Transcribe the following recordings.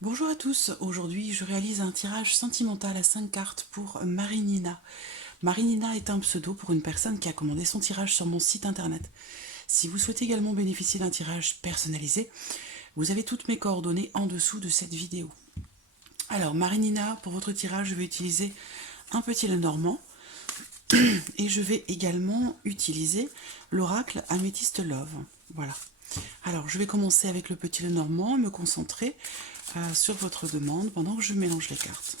Bonjour à tous, aujourd'hui je réalise un tirage sentimental à 5 cartes pour Marinina. Marinina est un pseudo pour une personne qui a commandé son tirage sur mon site internet. Si vous souhaitez également bénéficier d'un tirage personnalisé, vous avez toutes mes coordonnées en dessous de cette vidéo. Alors Marinina, pour votre tirage, je vais utiliser un petit Lenormand et je vais également utiliser l'oracle Améthyste Love. Voilà. Alors, je vais commencer avec le petit Lenormand et me concentrer sur votre demande pendant que je mélange les cartes.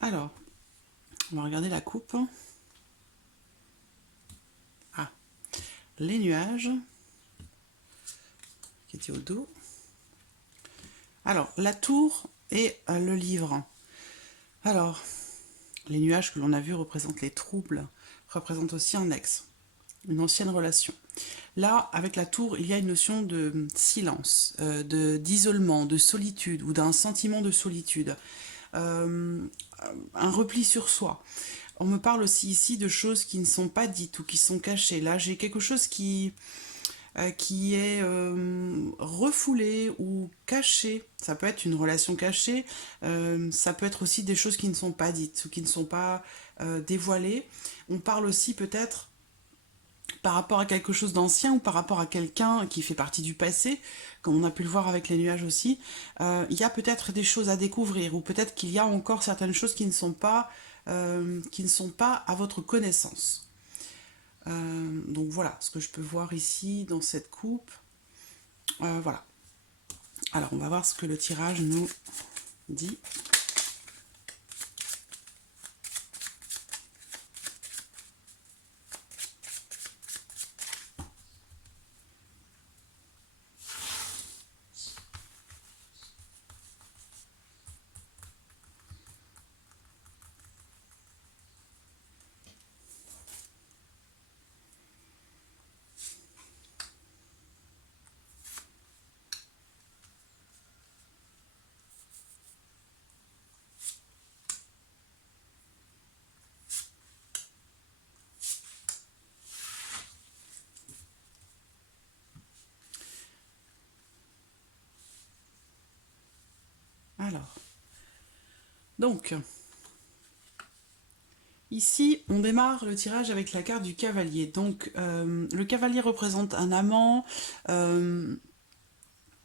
Alors, on va regarder la coupe. Ah, les nuages qui étaient au dos. Alors, la tour et le livre. Alors, les nuages que l'on a vus représentent les troubles, représentent aussi un ex, une ancienne relation. Là, avec la tour, il y a une notion de silence, d'isolement, de solitude ou d'un sentiment de solitude, euh, un repli sur soi. On me parle aussi ici de choses qui ne sont pas dites ou qui sont cachées. Là, j'ai quelque chose qui est refoulé ou caché. Ça peut être une relation cachée, ça peut être aussi des choses qui ne sont pas dites ou qui ne sont pas dévoilées. On parle aussi peut-être par rapport à quelque chose d'ancien ou par rapport à quelqu'un qui fait partie du passé, comme on a pu le voir avec les nuages aussi, il y a peut-être des choses à découvrir ou peut-être qu'il y a encore certaines choses qui ne sont pas à votre connaissance. Donc voilà ce que je peux voir ici dans cette coupe. Voilà. Alors on va voir ce que le tirage nous dit. Alors, donc, ici, on démarre le tirage avec la carte du cavalier. Donc, le cavalier représente un amant,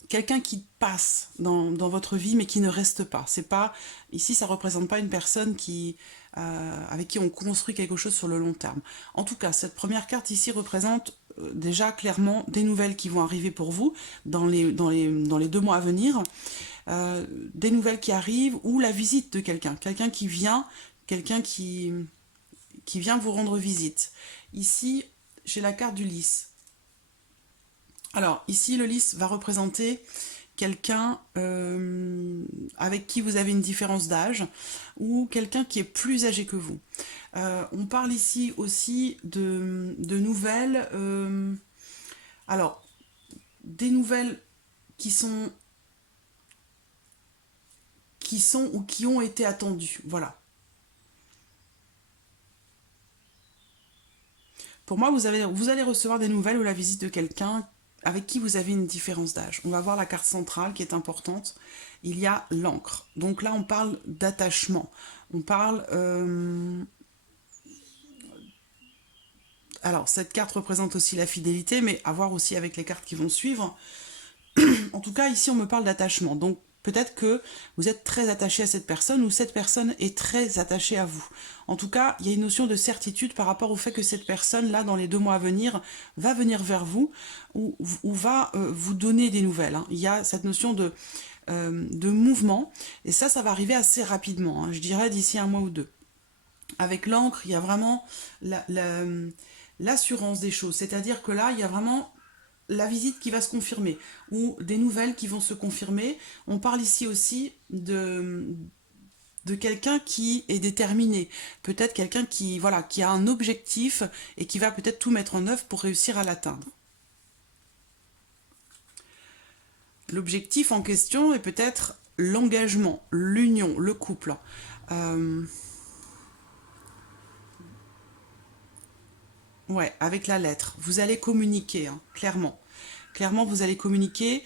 quelqu'un qui passe dans votre vie mais qui ne reste pas. C'est pas ici, ça représente pas une personne avec qui on construit quelque chose sur le long terme. En tout cas, cette première carte ici représente déjà clairement des nouvelles qui vont arriver pour vous dans les 2 mois à venir, des nouvelles qui arrivent ou la visite de quelqu'un, quelqu'un qui vient vous rendre visite. Ici, j'ai la carte du lys. Alors ici, le lys va représenter quelqu'un avec qui vous avez une différence d'âge ou quelqu'un qui est plus âgé que vous. On parle ici aussi de nouvelles, alors des nouvelles qui sont ou qui ont été attendues, voilà. Pour moi, vous allez recevoir des nouvelles ou la visite de quelqu'un avec qui vous avez une différence d'âge. On va voir la carte centrale qui est importante. Il y a l'encre. Donc là, on parle d'attachement. On parle... alors, cette carte représente aussi la fidélité, mais à voir aussi avec les cartes qui vont suivre. En tout cas, ici, on me parle d'attachement. Donc, peut-être que vous êtes très attaché à cette personne ou cette personne est très attachée à vous. En tout cas, il y a une notion de certitude par rapport au fait que cette personne-là, dans les 2 mois à venir, va venir vers vous ou va vous donner des nouvelles. Hein. Il y a cette notion de mouvement et ça va arriver assez rapidement. Hein. Je dirais d'ici 1 mois ou 2. Avec l'encre, il y a vraiment l'assurance des choses. C'est-à-dire que là, il y a vraiment la visite qui va se confirmer ou des nouvelles qui vont se confirmer. On parle ici aussi de quelqu'un qui est déterminé, peut-être quelqu'un qui voilà, qui a un objectif et qui va peut-être tout mettre en œuvre pour réussir à l'atteindre. L'objectif en question est peut-être l'engagement, l'union, le couple. Ouais, avec la lettre. Vous allez communiquer, hein, clairement. Clairement, vous allez communiquer,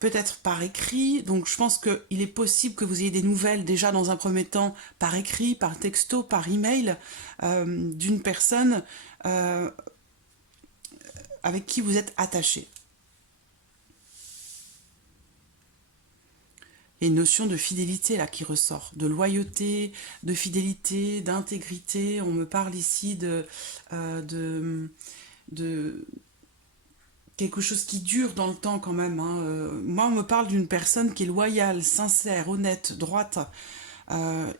peut-être par écrit. Donc, je pense qu'il est possible que vous ayez des nouvelles déjà dans un premier temps par écrit, par texto, par email, d'une personne avec qui vous êtes attaché. Il y a une notion de fidélité là qui ressort, de loyauté, de fidélité, d'intégrité. On me parle ici de quelque chose qui dure dans le temps quand même. Hein. Moi, on me parle d'une personne qui est loyale, sincère, honnête, droite.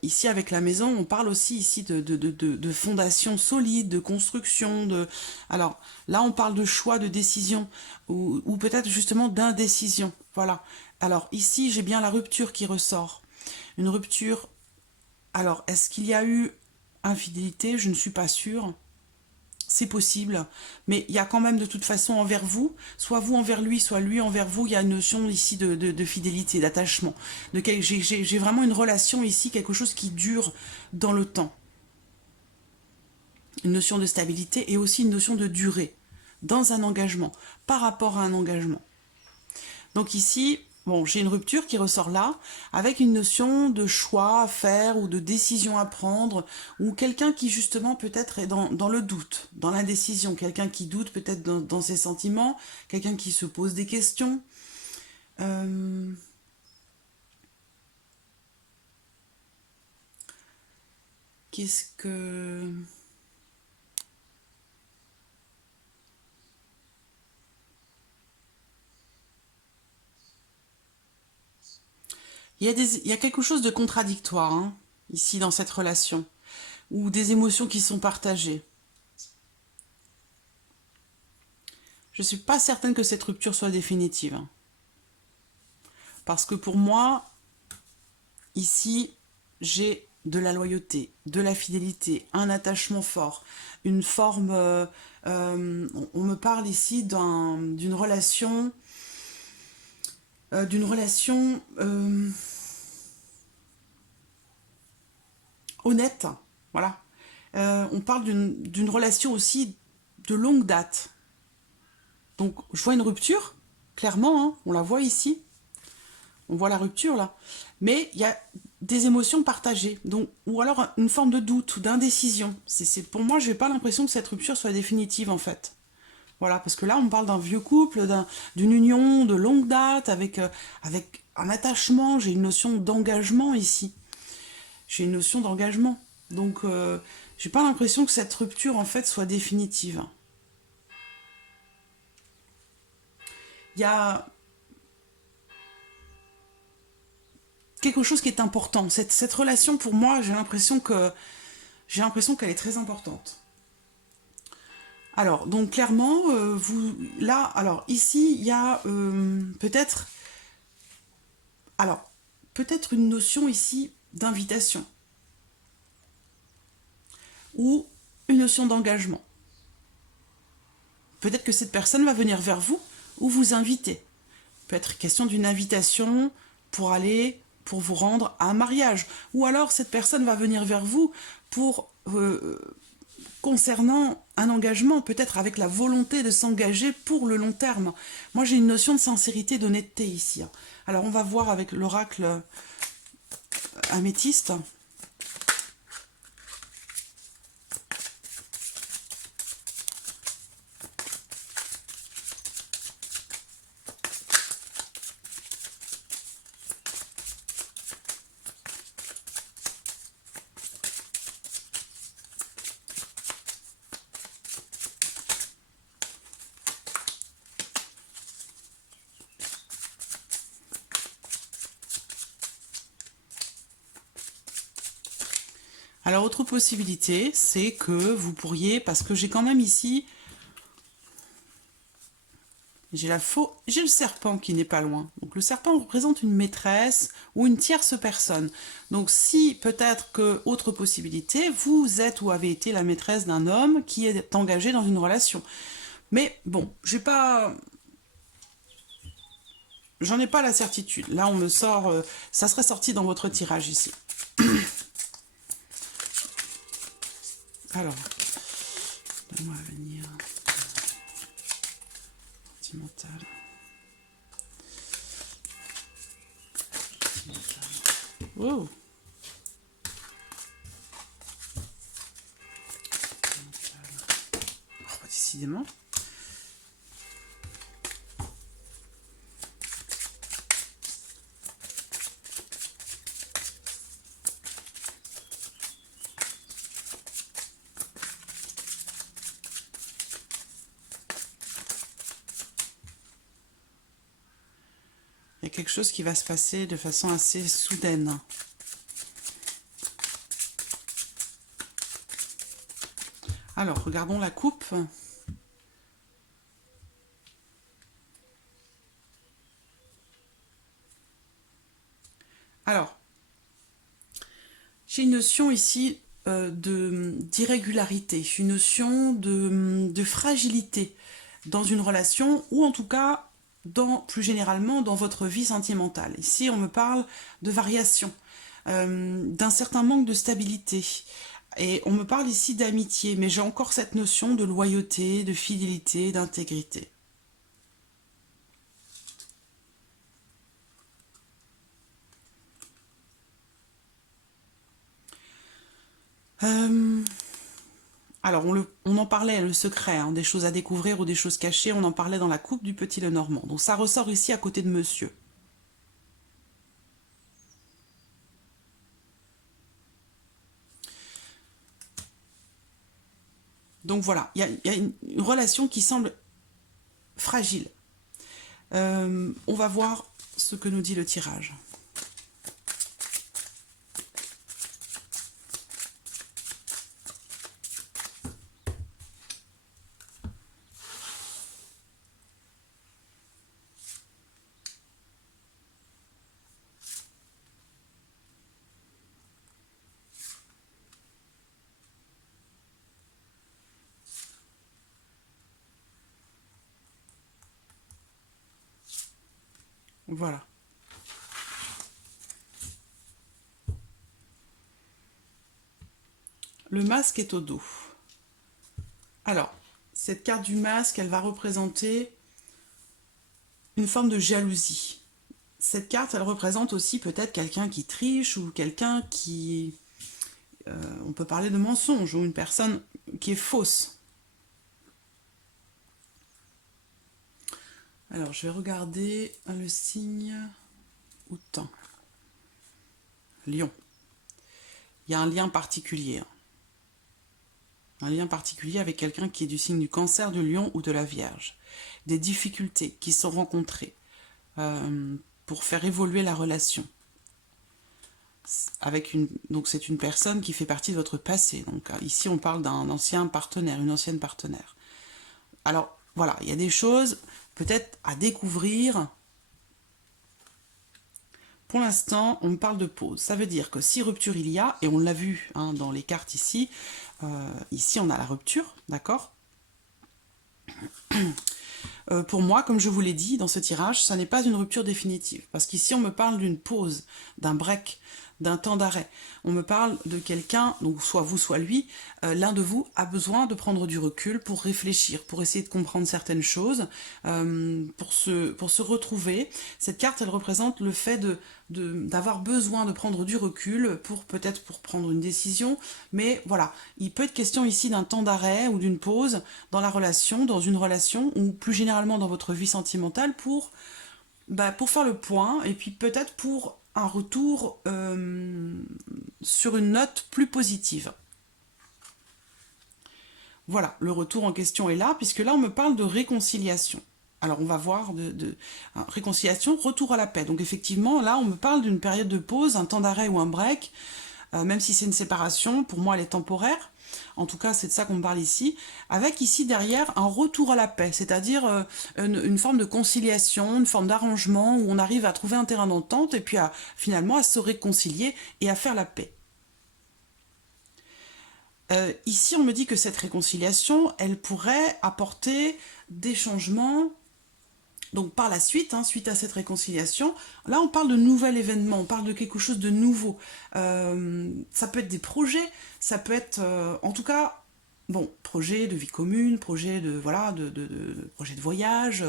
Ici, avec la maison, on parle aussi ici de fondation solide, de construction. Alors là, on parle de choix, de décision, ou peut-être justement d'indécision. Voilà. Alors ici, j'ai bien la rupture qui ressort. Une rupture. Alors, est-ce qu'il y a eu infidélité? Je ne suis pas sûre. C'est possible, mais il y a quand même de toute façon envers vous envers lui, soit lui envers vous, il y a une notion ici de fidélité, d'attachement. J'ai vraiment une relation ici, quelque chose qui dure dans le temps. Une notion de stabilité et aussi une notion de durée dans un engagement, par rapport à un engagement. Donc ici, bon, j'ai une rupture qui ressort là, avec une notion de choix à faire ou de décision à prendre, ou quelqu'un qui justement peut-être est dans le doute, dans l'indécision, quelqu'un qui doute peut-être dans ses sentiments, quelqu'un qui se pose des questions. Qu'est-ce que... il y a quelque chose de contradictoire, hein, ici dans cette relation, ou des émotions qui sont partagées. Je ne suis pas certaine que cette rupture soit définitive. Hein. Parce que pour moi, ici, j'ai de la loyauté, de la fidélité, un attachement fort, une forme... on me parle ici d'une relation... honnête, voilà. On parle d'une relation aussi de longue date. Donc, je vois une rupture, clairement, hein, on la voit ici. On voit la rupture, là. Mais il y a des émotions partagées, donc, ou alors une forme de doute ou d'indécision. Pour moi, je n'ai pas l'impression que cette rupture soit définitive, en fait. Voilà, parce que là, on parle d'un vieux couple, d'une union de longue date, avec un attachement. J'ai une notion d'engagement ici. J'ai une notion d'engagement. Donc, j'ai pas l'impression que cette rupture, en fait, soit définitive. Il y a quelque chose qui est important. Cette relation, pour moi, j'ai l'impression qu'elle est très importante. Alors, donc, clairement, alors, ici, il y a peut-être... Alors, peut-être une notion ici d'invitation ou une notion d'engagement. Peut-être que cette personne va venir vers vous ou vous inviter. Peut-être question d'une invitation pour vous rendre à un mariage. Ou alors cette personne va venir vers vous pour concernant un engagement, peut-être avec la volonté de s'engager pour le long terme. Moi, j'ai une notion de sincérité, d'honnêteté ici. Alors, on va voir avec l'oracle améthyste. Alors, autre possibilité, c'est que vous pourriez, parce que j'ai quand même ici, j'ai le serpent qui n'est pas loin. Donc, le serpent représente une maîtresse ou une tierce personne. Donc, si peut-être que, autre possibilité, vous êtes ou avez été la maîtresse d'un homme qui est engagé dans une relation. Mais bon, j'en ai pas la certitude. Là, on me sort, ça serait sorti dans votre tirage ici. Alors, donne-moi venir. Sentimental. Wow. Oh, décidément. Il y a quelque chose qui va se passer de façon assez soudaine. Alors, regardons la coupe. Alors, j'ai une notion ici d'irrégularité, une notion de fragilité dans une relation, ou en tout cas, plus généralement, dans votre vie sentimentale. Ici, on me parle de variation, d'un certain manque de stabilité. Et on me parle ici d'amitié, mais j'ai encore cette notion de loyauté, de fidélité, d'intégrité. Alors, on en parlait, le secret, hein, des choses à découvrir ou des choses cachées, on en parlait dans la coupe du Petit Lenormand. Donc ça ressort ici à côté de monsieur. Donc voilà, il y a une relation qui semble fragile. On va voir ce que nous dit le tirage. Voilà. Le masque est au dos. Alors, cette carte du masque, elle va représenter une forme de jalousie. Cette carte, elle représente aussi peut-être quelqu'un qui triche ou quelqu'un qui... on peut parler de mensonge ou une personne qui est fausse. Alors, je vais regarder le signe Outan. Lion. Il y a un lien particulier. Un lien particulier avec quelqu'un qui est du signe du Cancer, du Lion ou de la Vierge. Des difficultés qui sont rencontrées pour faire évoluer la relation. Donc c'est une personne qui fait partie de votre passé. Donc ici on parle d'un ancien partenaire, une ancienne partenaire. Alors voilà, il y a des choses peut-être à découvrir Pour l'instant, on me parle de pause. Ça veut dire que si rupture il y a, et on l'a vu hein, dans les cartes ici, ici on a la rupture, d'accord. Pour moi, comme je vous l'ai dit dans ce tirage, ça n'est pas une rupture définitive. Parce qu'ici, on me parle d'une pause, d'un break, d'un temps d'arrêt. On me parle de quelqu'un, donc soit vous, soit lui, l'un de vous a besoin de prendre du recul pour réfléchir, pour essayer de comprendre certaines choses, pour se retrouver. Cette carte, elle représente le fait d'avoir besoin de prendre du recul pour peut-être pour prendre une décision, mais voilà, il peut être question ici d'un temps d'arrêt ou d'une pause dans la relation, dans une relation ou plus généralement dans votre vie sentimentale pour faire le point et puis peut-être pour un retour sur une note plus positive. Voilà, le retour en question est là, puisque là on me parle de réconciliation. Alors on va voir réconciliation, retour à la paix. Donc effectivement, là on me parle d'une période de pause, un temps d'arrêt ou un break, même si c'est une séparation, pour moi elle est temporaire. En tout cas, c'est de ça qu'on me parle ici, avec ici derrière un retour à la paix, c'est-à-dire une forme de conciliation, une forme d'arrangement où on arrive à trouver un terrain d'entente et puis finalement à se réconcilier et à faire la paix. Ici, on me dit que cette réconciliation, elle pourrait apporter des changements. Donc par la suite, hein, suite à cette réconciliation, là on parle de nouvel événement, on parle de quelque chose de nouveau. Ça peut être des projets, ça peut être, en tout cas, bon, projet de vie commune, projet de voilà, projet de voyage,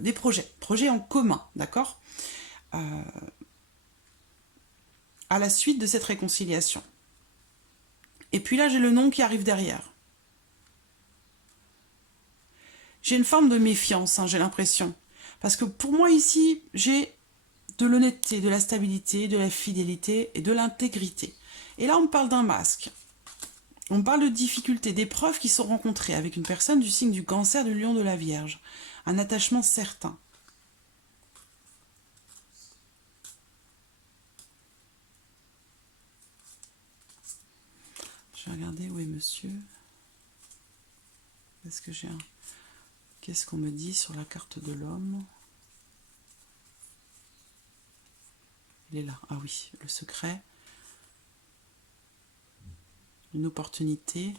des projets en commun, d'accord, à la suite de cette réconciliation. Et puis là, j'ai le nom qui arrive derrière. J'ai une forme de méfiance, hein, j'ai l'impression. Parce que pour moi ici, j'ai de l'honnêteté, de la stabilité, de la fidélité et de l'intégrité. Et là, on me parle d'un masque. On parle de difficultés, d'épreuves qui sont rencontrées avec une personne du signe du Cancer, du Lion, de la Vierge. Un attachement certain. Je vais regarder où est monsieur. Est-ce que j'ai un... Qu'est-ce qu'on me dit sur la carte de l'homme? Il est là. Ah oui, le secret. Une opportunité.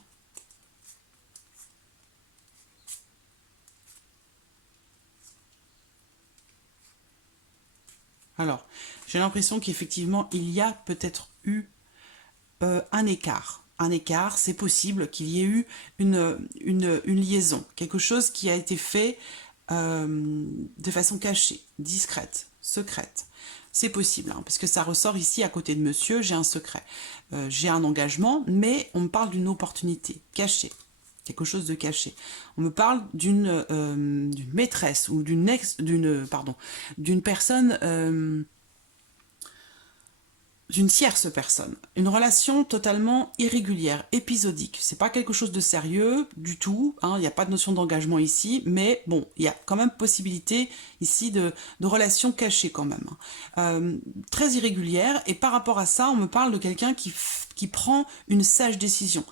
Alors, j'ai l'impression qu'effectivement, il y a peut-être eu un écart. Un écart, c'est possible qu'il y ait eu une liaison, quelque chose qui a été fait de façon cachée, discrète, secrète. C'est possible, hein, parce que ça ressort ici à côté de monsieur, j'ai un secret. J'ai un engagement, mais on me parle d'une opportunité cachée, quelque chose de caché. On me parle d'une maîtresse ou d'une personne... d'une tierce personne. Une relation totalement irrégulière, épisodique. C'est pas quelque chose de sérieux du tout, hein, il n'y a pas de notion d'engagement ici, mais bon, il y a quand même possibilité ici de relations cachées quand même. Très irrégulière, et par rapport à ça, on me parle de quelqu'un qui prend une sage décision.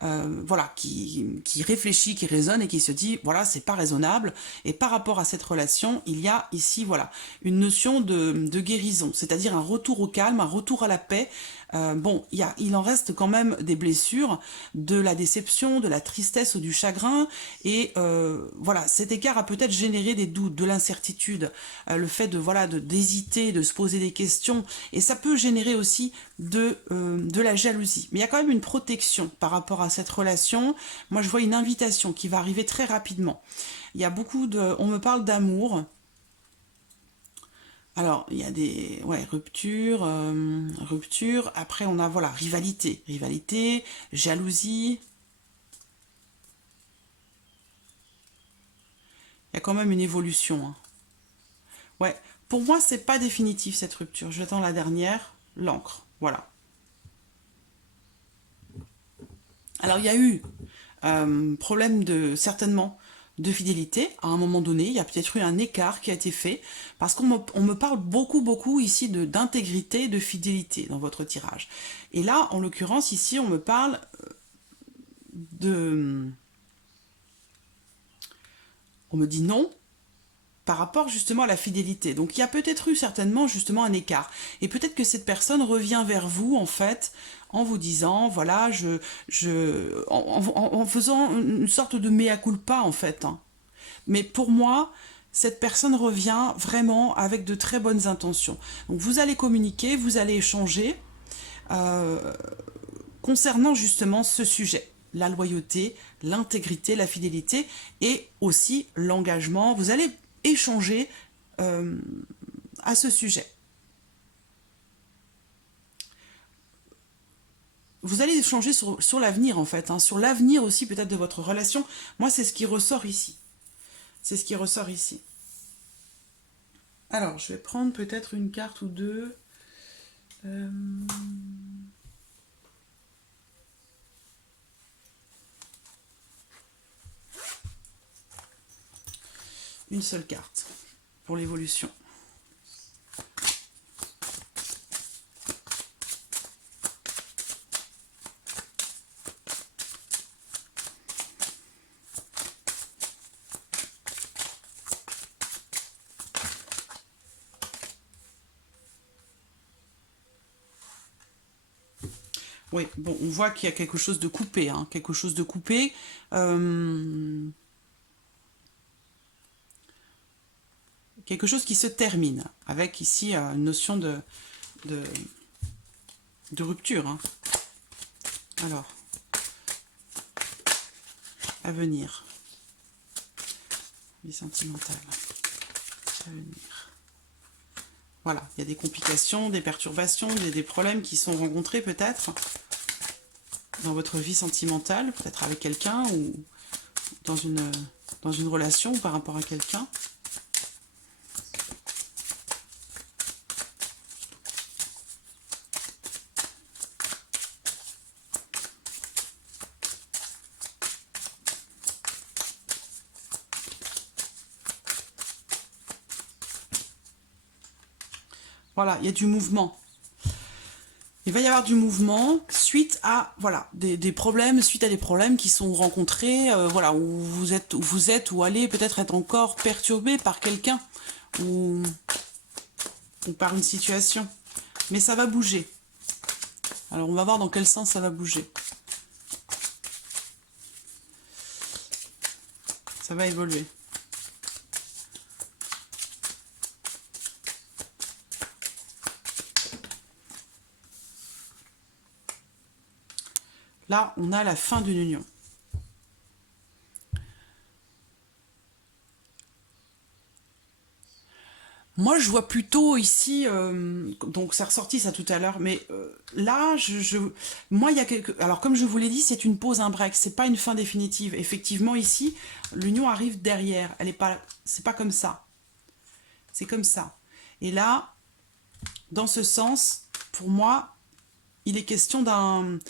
Voilà, qui réfléchit, qui raisonne et qui se dit, voilà, c'est pas raisonnable. Et par rapport à cette relation, il y a ici, voilà, une notion de guérison, c'est-à-dire un retour au calme, un retour à la paix. Bon, il en reste quand même des blessures, de la déception, de la tristesse ou du chagrin. Et voilà, cet écart a peut-être généré des doutes, de l'incertitude, le fait d'hésiter, de se poser des questions. Et ça peut générer aussi de la jalousie. Mais il y a quand même une protection par rapport à cette relation. Moi, je vois une invitation qui va arriver très rapidement. Il y a on me parle d'amour. Alors, il y a des ruptures. Après, on a rivalité, jalousie. Il y a quand même une évolution. Hein. Ouais, pour moi, c'est pas définitif cette rupture. J'attends la dernière, l'encre. Voilà. Alors, il y a eu problème certainement de fidélité à un moment donné. Il y a peut-être eu un écart qui a été fait parce qu'on me parle beaucoup ici d'intégrité, de fidélité dans votre tirage. Et là, en l'occurrence, ici, on me parle de... On me dit non, par rapport justement à la fidélité. Donc il y a peut-être eu certainement justement un écart. Et peut-être que cette personne revient vers vous en fait en vous disant, voilà, en faisant une sorte de mea culpa en fait. Hein. Mais pour moi, cette personne revient vraiment avec de très bonnes intentions. Donc vous allez communiquer, vous allez échanger concernant justement ce sujet. La loyauté, l'intégrité, la fidélité et aussi l'engagement. Vous allez échanger à ce sujet. Vous allez échanger sur l'avenir en fait, hein, sur l'avenir aussi peut-être de votre relation. Moi, c'est ce qui ressort ici. C'est ce qui ressort ici. Alors, je vais prendre peut-être une carte ou deux. Une seule carte pour l'évolution. Oui, bon, on voit qu'il y a quelque chose de coupé, hein, quelque chose de coupé. Quelque chose qui se termine, avec ici une notion de, de rupture. Hein. Alors, avenir. Vie sentimentale. Avenir. Voilà, il y a des complications, des perturbations, des problèmes qui sont rencontrés peut-être dans votre vie sentimentale, peut-être avec quelqu'un ou dans une relation ou par rapport à quelqu'un. Voilà, il y a du mouvement. Il va y avoir du mouvement suite à voilà des problèmes, suite à des problèmes qui sont rencontrés, voilà où vous êtes ou allez peut-être être encore perturbé par quelqu'un ou par une situation. Mais ça va bouger. Alors on va voir dans quel sens ça va bouger. Ça va évoluer. Là, on a la fin d'une union. Moi, je vois plutôt ici, donc c'est ressorti ça tout à l'heure, mais là, moi, il y a quelque... Alors, comme je vous l'ai dit, c'est une pause, un break, c'est pas une fin définitive. Effectivement, ici, l'union arrive derrière, elle est pas... C'est pas comme ça. C'est comme ça. Et là, dans ce sens, pour moi, il est question d'un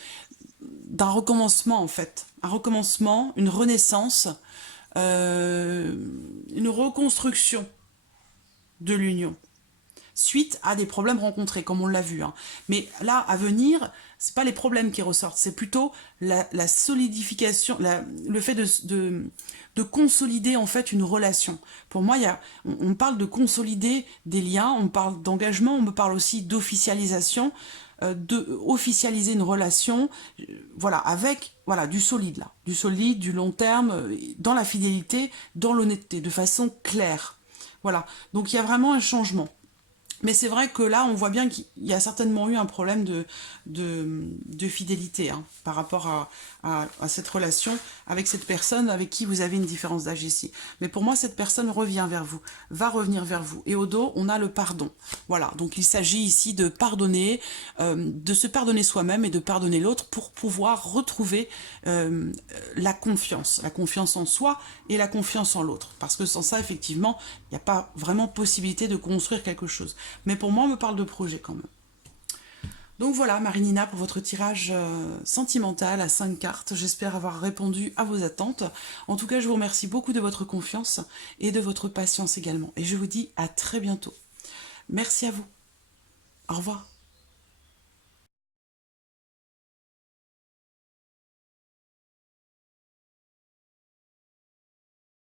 recommencement, en fait. Un recommencement, une renaissance, une reconstruction de l'union, suite à des problèmes rencontrés, comme on l'a vu. Hein. Mais là, à venir, c'est pas les problèmes qui ressortent, c'est plutôt la solidification, le fait de consolider en fait une relation. Pour moi, on parle de consolider des liens, on parle d'engagement, on me parle aussi d'officialisation, de officialiser une relation, voilà, avec voilà du solide là, du solide, du long terme, dans la fidélité, dans l'honnêteté, de façon claire. Voilà, donc il y a vraiment un changement. Mais c'est vrai que là, on voit bien qu'il y a certainement eu un problème de fidélité hein, par rapport à cette relation avec cette personne avec qui vous avez une différence d'âge ici. Mais pour moi, cette personne revient vers vous, va revenir vers vous. Et au dos, on a le pardon. Voilà, donc il s'agit ici de pardonner, de se pardonner soi-même et de pardonner l'autre pour pouvoir retrouver la confiance en soi et la confiance en l'autre. Parce que sans ça, effectivement, il n'y a pas vraiment possibilité de construire quelque chose. Mais pour moi, on me parle de projet quand même. Donc voilà, Marinina, pour votre tirage sentimental à 5 cartes. J'espère avoir répondu à vos attentes. En tout cas, je vous remercie beaucoup de votre confiance et de votre patience également. Et je vous dis à très bientôt. Merci à vous. Au revoir.